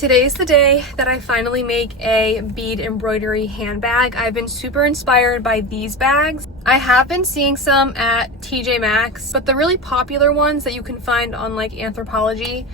Today's the day that I finally make a bead embroidery handbag. I've been super inspired by these bags. I have been seeing some at TJ Maxx, but the really popular ones that you can find on like Anthropologie,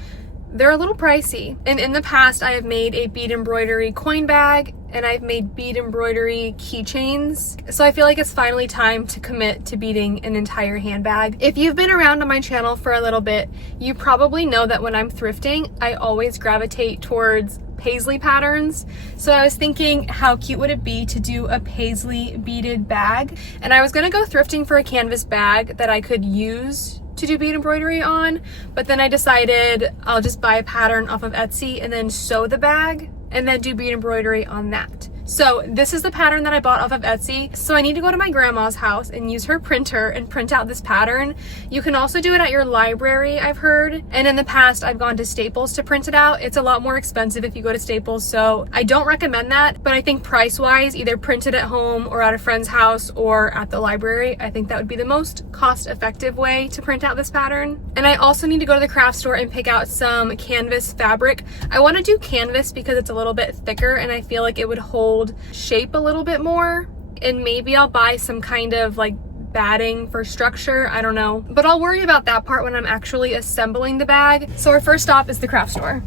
they're a little pricey. And in the past, I have made a bead embroidery coin bag and I've made bead embroidery keychains. So I feel like it's finally time to commit to beading an entire handbag. If you've been around on my channel for a little bit, you probably know that when I'm thrifting, I always gravitate towards paisley patterns. So I was thinking, how cute would it be to do a paisley beaded bag? And I was gonna go thrifting for a canvas bag that I could use to do bead embroidery on, but then I decided I'll just buy a pattern off of Etsy and then sew the bag and then do bead embroidery on that. So this is the pattern that I bought off of Etsy. So I need to go to my grandma's house and use her printer and print out this pattern. You can also do it at your library, I've heard. And in the past, I've gone to Staples to print it out. It's a lot more expensive if you go to Staples, so I don't recommend that. But I think price-wise, either print it at home or at a friend's house or at the library, I think that would be the most cost-effective way to print out this pattern. And I also need to go to the craft store and pick out some canvas fabric. I want to do canvas because it's a little bit thicker and I feel like it would hold shape a little bit more, and maybe I'll buy some kind of like batting for structure, I don't know, but I'll worry about that part when I'm actually assembling the bag. So our first stop is the craft store.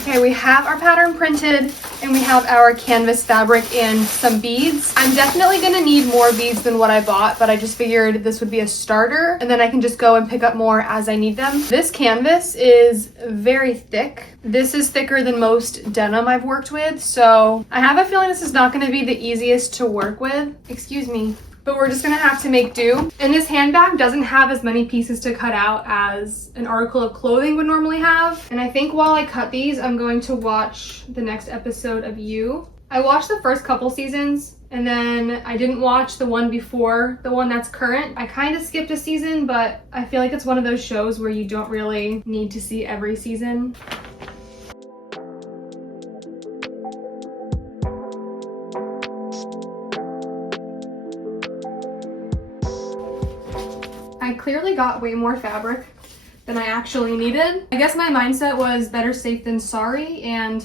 Okay, we have our pattern printed and we have our canvas fabric and some beads. I'm definitely gonna need more beads than what I bought, but I just figured this would be a starter and then I can just go and pick up more as I need them. This canvas is very thick. This is thicker than most denim I've worked with, so I have a feeling this is not gonna be the easiest to work with. Excuse me. But we're just gonna have to make do. And this handbag doesn't have as many pieces to cut out as an article of clothing would normally have. And I think while I cut these, I'm going to watch the next episode of You. I watched the first couple seasons and then I didn't watch the one before, the one that's current. I kind of skipped a season, but I feel like it's one of those shows where you don't really need to see every season. I clearly got way more fabric than I actually needed. I guess my mindset was better safe than sorry, and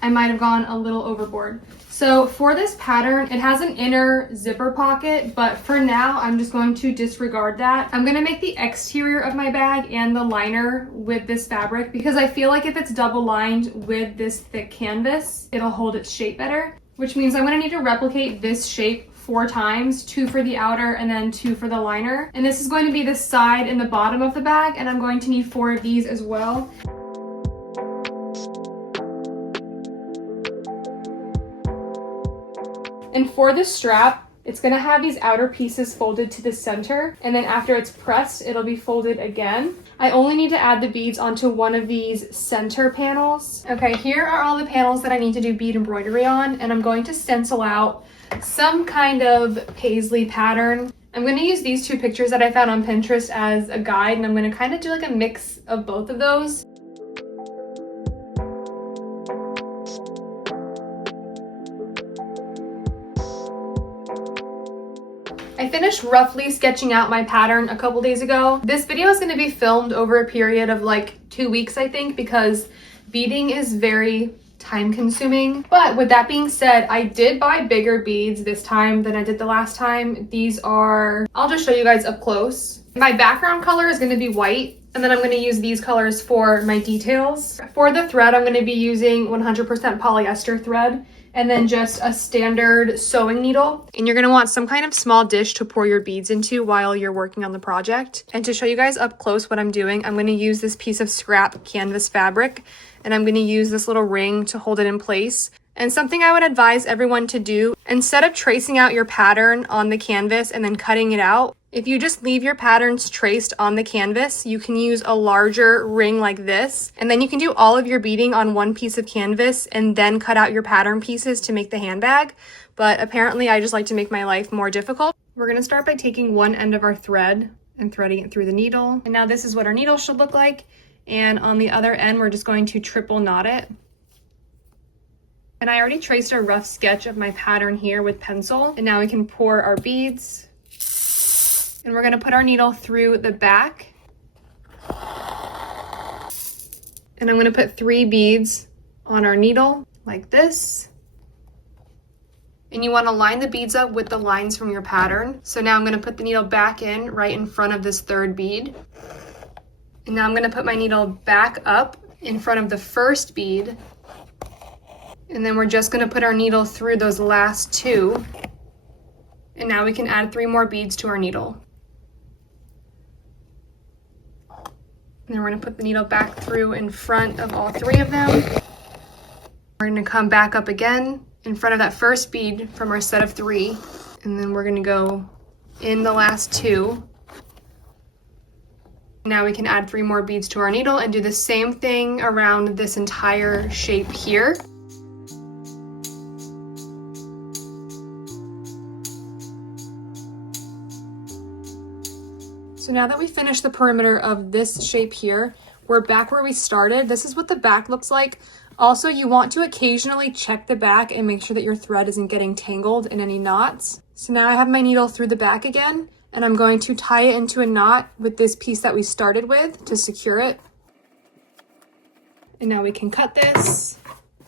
I might have gone a little overboard. So for this pattern, it has an inner zipper pocket, but for now, I'm just going to disregard that. I'm gonna make the exterior of my bag and the liner with this fabric because I feel like if it's double lined with this thick canvas, it'll hold its shape better, which means I'm gonna need to replicate this shape 4 times, 2 for the outer and then 2 for the liner. And this is going to be the side and the bottom of the bag, and I'm going to need 4 of these as well. And for the strap, it's gonna have these outer pieces folded to the center, and then after it's pressed, it'll be folded again. I only need to add the beads onto one of these center panels. Okay, here are all the panels that I need to do bead embroidery on, and I'm going to stencil out some kind of paisley pattern. I'm going to use these 2 pictures that I found on Pinterest as a guide, and I'm going to kind of do like a mix of both of those. I finished roughly sketching out my pattern a couple days ago. This video is going to be filmed over a period of like 2 weeks, I think, because beading is very time consuming. But with that being said, I did buy bigger beads this time than I did the last time. These are, I'll just show you guys up close. My background color is going to be white, and then I'm going to use these colors for my details. For the thread, I'm going to be using 100% polyester thread and then just a standard sewing needle. And you're gonna want some kind of small dish to pour your beads into while you're working on the project. And to show you guys up close what I'm doing, I'm gonna use this piece of scrap canvas fabric, and I'm gonna use this little ring to hold it in place. And something I would advise everyone to do, instead of tracing out your pattern on the canvas and then cutting it out, if you just leave your patterns traced on the canvas, you can use a larger ring like this, and then you can do all of your beading on one piece of canvas and then cut out your pattern pieces to make the handbag. But apparently I just like to make my life more difficult. We're gonna start by taking one end of our thread and threading it through the needle. And now this is what our needle should look like. And on the other end, we're just going to triple knot it. And I already traced a rough sketch of my pattern here with pencil. And now we can pour our beads. And we're gonna put our needle through the back. And I'm gonna put 3 beads on our needle like this. And you wanna line the beads up with the lines from your pattern. So now I'm gonna put the needle back in right in front of this 3rd bead. And now I'm gonna put my needle back up in front of the 1st bead. And then we're just gonna put our needle through those last 2. And now we can add 3 more beads to our needle. And then we're gonna put the needle back through in front of all 3 of them. We're gonna come back up again in front of that 1st bead from our set of 3. And then we're gonna go in the last 2. Now we can add 3 more beads to our needle and do the same thing around this entire shape here. So now that we finished the perimeter of this shape here, we're back where we started. This is what the back looks like. Also, you want to occasionally check the back and make sure that your thread isn't getting tangled in any knots. So now I have my needle through the back again, and I'm going to tie it into a knot with this piece that we started with to secure it. And now we can cut this.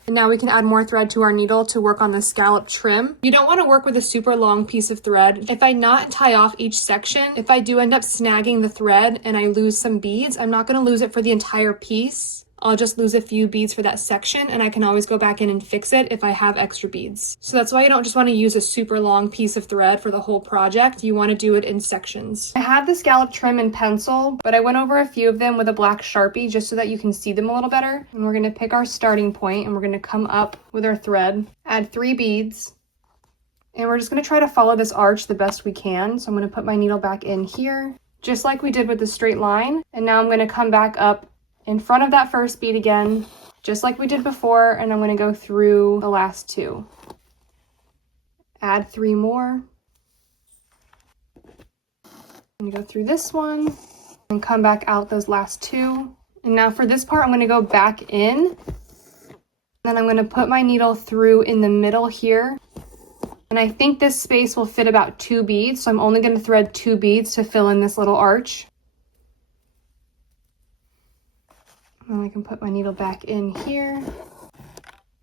And now we can add more thread to our needle to work on the scallop trim. You don't want to work with a super long piece of thread. If I knot and tie off each section, if I do end up snagging the thread and I lose some beads, I'm not going to lose it for the entire piece. I'll just lose a few beads for that section, and I can always go back in and fix it if I have extra beads. So that's why you don't just want to use a super long piece of thread for the whole project. You want to do it in sections. I have the scallop trim in pencil, but I went over a few of them with a black Sharpie just so that you can see them a little better. And we're going to pick our starting point, and we're going to come up with our thread, add 3 beads, and we're just going to try to follow this arch the best we can. So I'm going to put my needle back in here, just like we did with the straight line. And now I'm going to come back up in front of that 1st bead again, just like we did before, and I'm going to go through the last 2. Add 3 more. And go through this one and come back out those last 2. And now for this part, I'm going to go back in. Then I'm going to put my needle through in the middle here. And I think this space will fit about 2 beads, so I'm only going to thread 2 beads to fill in this little arch. And I can put my needle back in here.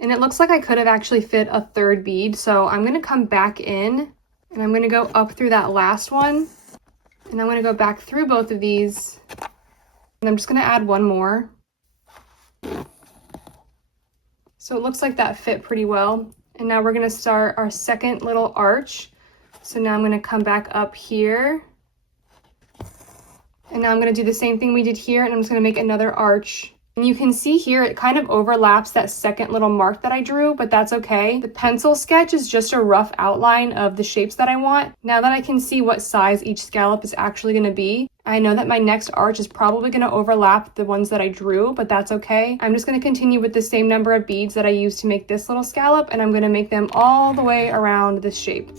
And it looks like I could have actually fit a 3rd bead. So I'm going to come back in and I'm going to go up through that last one. And I'm going to go back through both of these. And I'm just going to add 1 more. So it looks like that fit pretty well. And now we're going to start our 2nd little arch. So now I'm going to come back up here. And now I'm going to do the same thing we did here, and I'm just going to make another arch. And you can see here, it kind of overlaps that 2nd little mark that I drew, but that's okay. The pencil sketch is just a rough outline of the shapes that I want. Now that I can see what size each scallop is actually going to be, I know that my next arch is probably going to overlap the ones that I drew, but that's okay. I'm just going to continue with the same number of beads that I used to make this little scallop, and I'm going to make them all the way around this shape.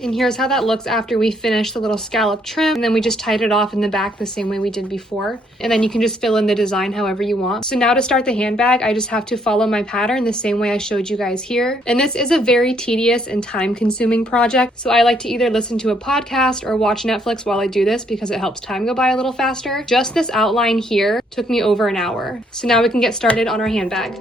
And here's how that looks after we finish the little scallop trim, and then we just tied it off in the back the same way we did before. And then you can just fill in the design however you want. So now to start the handbag, I just have to follow my pattern the same way I showed you guys here. And this is a very tedious and time-consuming project. So I like to either listen to a podcast or watch Netflix while I do this because it helps time go by a little faster. Just this outline here took me over an hour. So now we can get started on our handbag.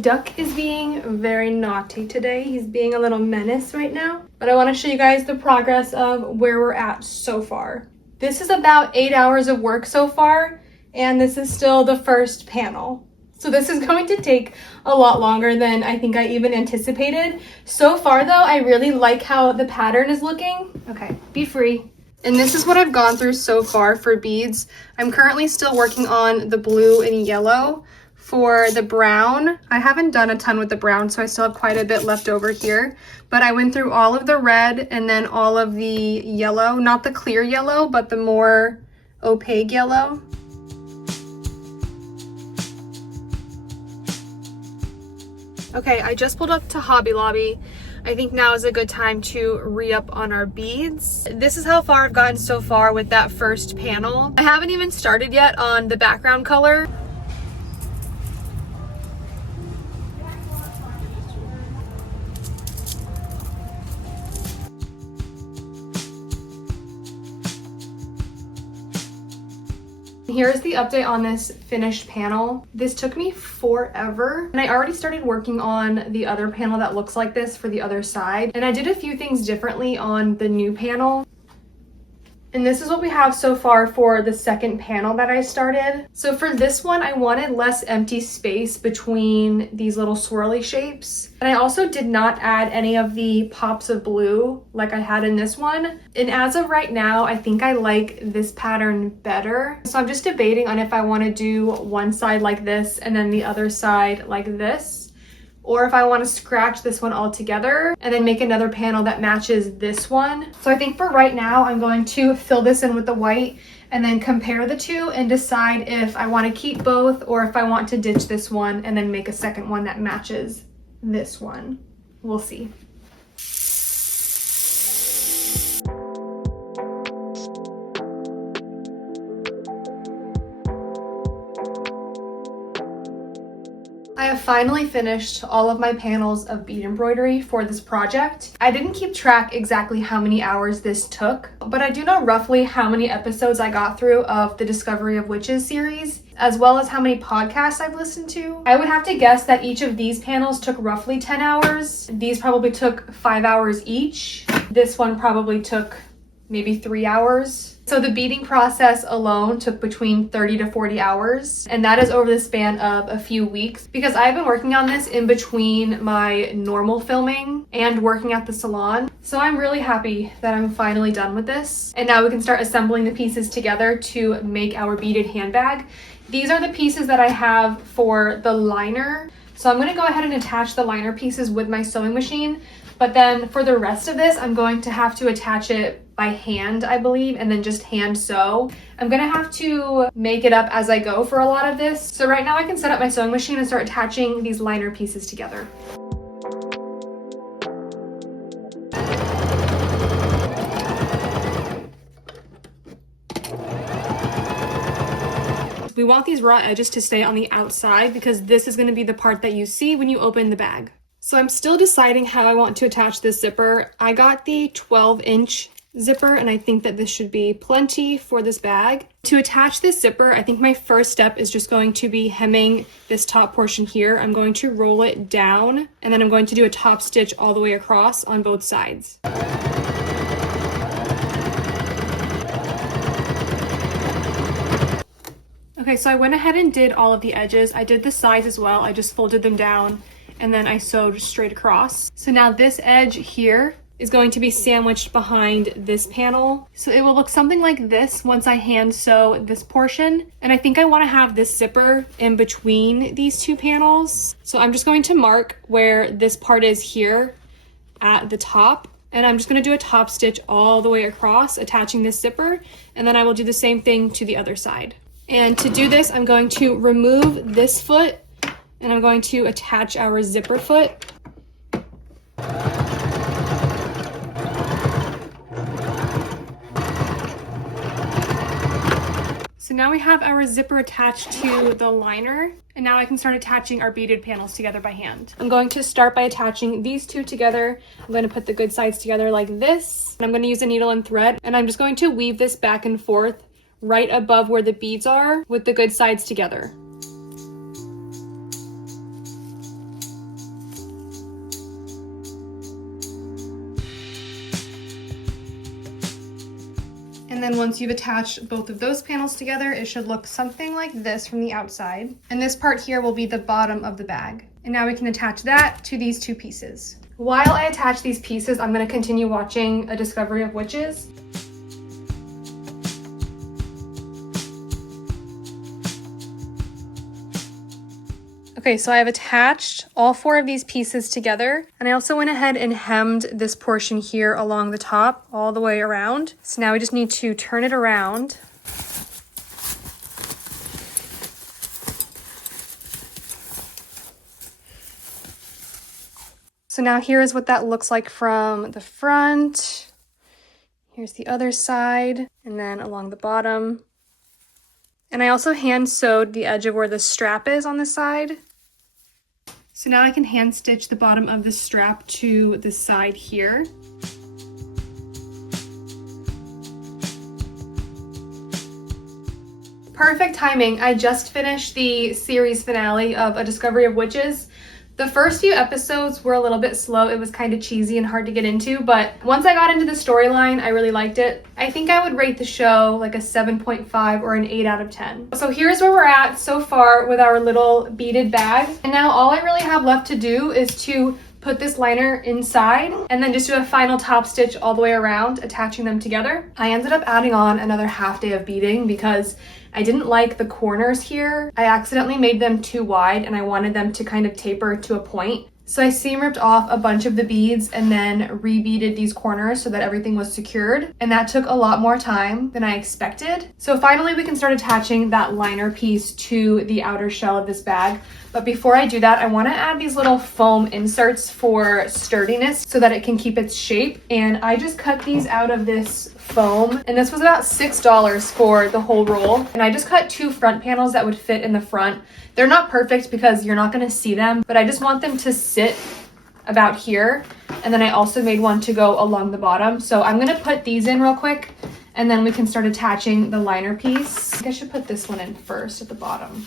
Duck is being very naughty today. He's being a little menace right now. But I want to show you guys the progress of where we're at so far. This is about 8 hours of work so far, and this is still the first panel. So this is going to take a lot longer than I think I even anticipated. So far though, I really like how the pattern is looking. Okay, be free. And this is what I've gone through so far for beads. I'm currently still working on the blue and yellow For the brown, I haven't done a ton with the brown, so I still have quite a bit left over here. But I went through all of the red and then all of the yellow, not the clear yellow, but the more opaque yellow. Okay, I just pulled up to Hobby Lobby. I think now is a good time to re-up on our beads. This is how far I've gotten so far with that first panel. I haven't even started yet on the background color. Here's the update on this finished panel. This took me forever, and I already started working on the other panel that looks like this for the other side. And I did a few things differently on the new panel. And this is what we have so far for the second panel that I started. So for this one, I wanted less empty space between these little swirly shapes. And I also did not add any of the pops of blue like I had in this one. And as of right now, I think I like this pattern better. So I'm just debating on if I want to do one side like this and then the other side like this, or if I want to scratch this one all together and then make another panel that matches this one. So I think for right now, I'm going to fill this in with the white and then compare the two and decide if I want to keep both or if I want to ditch this one and then make a second one that matches this one. We'll see. I have finally finished all of my panels of bead embroidery for this project. I didn't keep track exactly how many hours this took, but I do know roughly how many episodes I got through of the Discovery of Witches series, as well as how many podcasts I've listened to. I would have to guess that each of these panels took roughly 10 hours. These probably took 5 hours each. This one probably took maybe 3 hours. So the beading process alone took between 30 to 40 hours, and that is over the span of a few weeks because I've been working on this in between my normal filming and working at the salon. So I'm really happy that I'm finally done with this. And now we can start assembling the pieces together to make our beaded handbag. These are the pieces that I have for the liner. So I'm gonna go ahead and attach the liner pieces with my sewing machine. But then for the rest of this, I'm going to have to attach it by hand, I believe, and then just hand sew. I'm gonna have to make it up as I go for a lot of this. So right now I can set up my sewing machine and start attaching these liner pieces together. We want these raw edges to stay on the outside because this is gonna be the part that you see when you open the bag. So I'm still deciding how I want to attach this zipper. I got the 12-inch zipper and I think that this should be plenty for this bag. To attach this zipper, I think my first step is just going to be hemming this top portion here. I'm going to roll it down and then I'm going to do a top stitch all the way across on both sides. Okay, so I went ahead and did all of the edges. I did the sides as well. I just folded them down and then I sewed straight across. So now this edge here is going to be sandwiched behind this panel. So it will look something like this once I hand sew this portion. And I think I want to have this zipper in between these two panels. So I'm just going to mark where this part is here at the top. And I'm just going to do a top stitch all the way across, attaching this zipper. And then I will do the same thing to the other side. And to do this, I'm going to remove this foot and I'm going to attach our zipper foot. So now we have our zipper attached to the liner, and now I can start attaching our beaded panels together by hand. I'm going to start by attaching these two together. I'm going to put the good sides together like this. And I'm going to use a needle and thread, and I'm just going to weave this back and forth right above where the beads are with the good sides together. And then once you've attached both of those panels together, it should look something like this from the outside. And this part here will be the bottom of the bag. And now we can attach that to these two pieces. While I attach these pieces, I'm going to continue watching A Discovery of Witches. Okay, so I have attached all 4 of these pieces together, and I also went ahead and hemmed this portion here along the top all the way around. So now we just need to turn it around. So now here is what that looks like from the front. Here's the other side, and then along the bottom. And I also hand sewed the edge of where the strap is on the side. So now I can hand stitch the bottom of the strap to the side here. Perfect timing. I just finished the series finale of A Discovery of Witches. The first few episodes were a little bit slow. It was kind of cheesy and hard to get into, but once I got into the storyline, I really liked it. I think I would rate the show like a 7.5 or an 8 out of 10. So here's where we're at so far with our little beaded bag. And now all I really have left to do is to put this liner inside and then just do a final top stitch all the way around, attaching them together. I ended up adding on another half day of beading because I didn't like the corners here. I accidentally made them too wide and I wanted them to kind of taper to a point. So I seam ripped off a bunch of the beads and then rebeaded these corners so that everything was secured. And that took a lot more time than I expected. So finally we can start attaching that liner piece to the outer shell of this bag. But before I do that, I want to add these little foam inserts for sturdiness so that it can keep its shape. And I just cut these out of this foam, and this was about $6 for the whole roll. And I just cut 2 front panels that would fit in the front. They're not perfect because you're not going to see them, but I just want them to sit about here. And then I also made one to go along the bottom. So I'm going to put these in real quick, and then we can start attaching the liner piece. I think I should put this one in first at the bottom.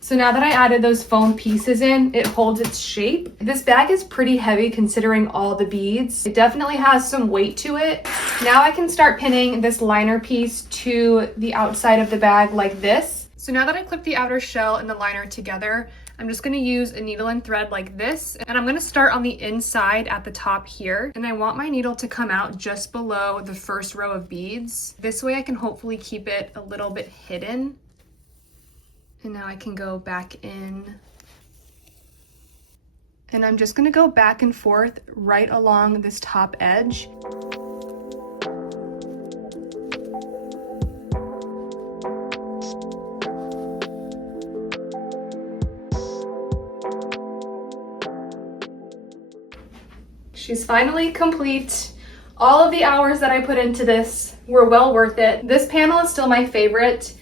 So now that I added those foam pieces in, it holds its shape. This bag is pretty heavy considering all the beads. It definitely has some weight to it. Now I can start pinning this liner piece to the outside of the bag like this. So now that I clipped the outer shell and the liner together, I'm just gonna use a needle and thread like this, and I'm gonna start on the inside at the top here, and I want my needle to come out just below the first row of beads. This way I can hopefully keep it a little bit hidden. And now I can go back in. And I'm just gonna go back and forth right along this top edge. She's finally complete. All of the hours that I put into this were well worth it. This panel is still my favorite.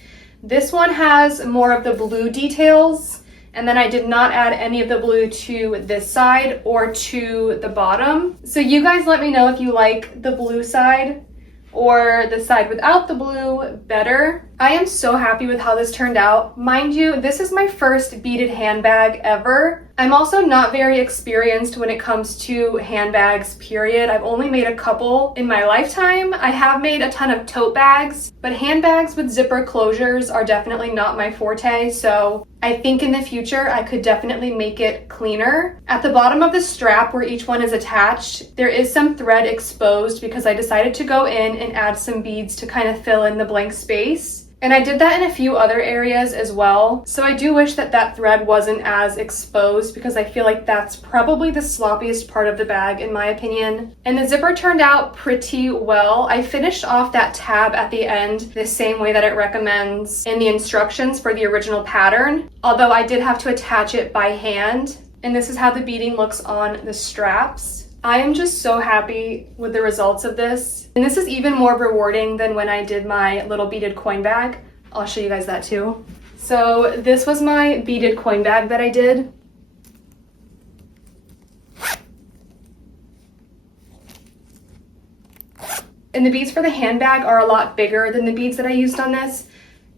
This one has more of the blue details, and then I did not add any of the blue to this side or to the bottom. So you guys let me know if you like the blue side or the side without the blue better. I am so happy with how this turned out. Mind you, this is my first beaded handbag ever. I'm also not very experienced when it comes to handbags, period. I've only made a couple in my lifetime. I have made a ton of tote bags, but handbags with zipper closures are definitely not my forte, so I think in the future I could definitely make it cleaner. At the bottom of the strap where each one is attached, there is some thread exposed because I decided to go in and add some beads to kind of fill in the blank space. And I did that in a few other areas as well. So I do wish that that thread wasn't as exposed because I feel like that's probably the sloppiest part of the bag in my opinion. And the zipper turned out pretty well. I finished off that tab at the end the same way that it recommends in the instructions for the original pattern, although I did have to attach it by hand. And this is how the beading looks on the straps. I am just so happy with the results of this. And this is even more rewarding than when I did my little beaded coin bag. I'll show you guys that too. So this was my beaded coin bag that I did. And the beads for the handbag are a lot bigger than the beads that I used on this.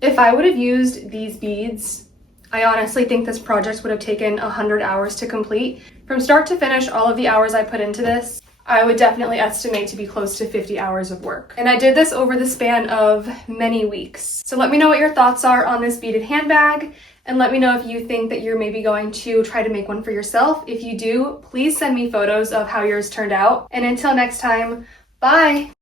If I would have used these beads, I honestly think this project would have taken 100 hours to complete. From start to finish, all of the hours I put into this, I would definitely estimate to be close to 50 hours of work. And I did this over the span of many weeks. So let me know what your thoughts are on this beaded handbag. and let me know if you think that you're maybe going to try to make one for yourself. If you do, please send me photos of how yours turned out. And until next time, bye!